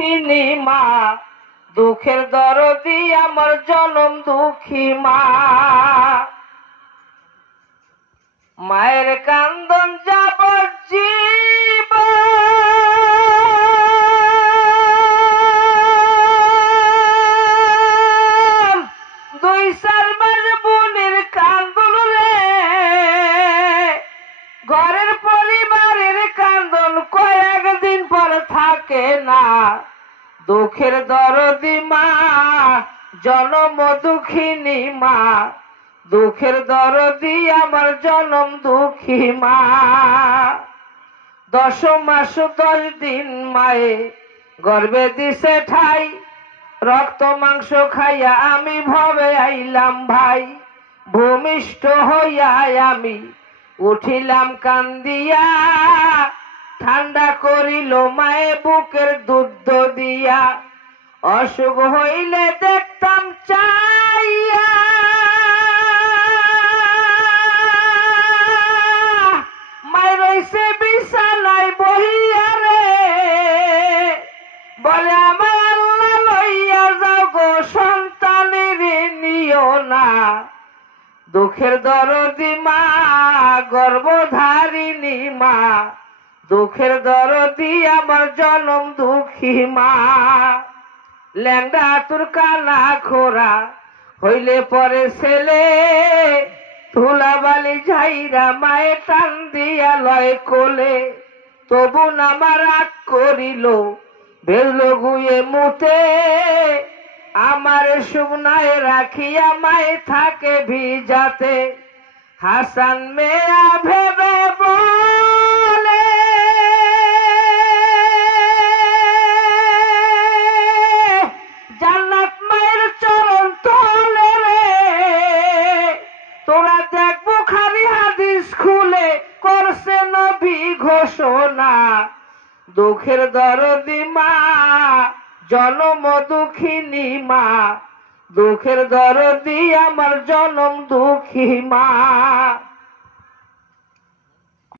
দুঃখিনী মা, দুঃখের দরদি আমার জনম দুঃখী মা। মায়ের কান্দন যাবজ্জীবন, 2-4 মাস বোনের কান্দন রে, ঘরের পরিবারের কান্দন কয়েকদিন পর থাকে না। দুঃখের দরদি মা, জনম দুঃখিনী মা, দুঃখের দরদি আমার জনম দুঃখী মা। 10 মাস 10 দিন মায়ে গর্ভে দিছে ঠাই, রক্ত মাংস খাইয়া আমি ভবে আইলাম ভাই। ভূমিষ্ঠ হইয়া আমি উঠিলাম কান্দিয়া, ঠান্ডা করিল মায়ে বুকের দুধ দিয়া। অসুখ হইলে দেখতাম চাইয়া, মাই রইছে বিছানায় বহিয়া রে, বলে আমার আল্লাহ লইয়া যাও গো সন্তানের নিও না। দুঃখের দরদি মা, গর্ভধারিণী মা, দুঃখের দরদি আমার জনম দুঃখী মা। ল্যাংড়া তোর কানা খোরা হইলে পরে ছেলে, ধুলাবালি ঝাইরা মায়ে টান দিয়া লয় কোলে। তবু নামা রাগ করিল ভেজল গুয়ে মুতে, আমার শুকনায় রাখিয়া মায়ে থাকে ভিজাতে। হাসান মেয়া ভেবে বলে, জান্নাত মায়ের চরণ তলে রে, তোরা দেখ বুখারী হাদিস খুলে করছে নবী ঘোষণা। দুঃখের দরদি মা, জনম দুঃখিনী মা, দুঃখের দরদি আমার জনম দুঃখী মা।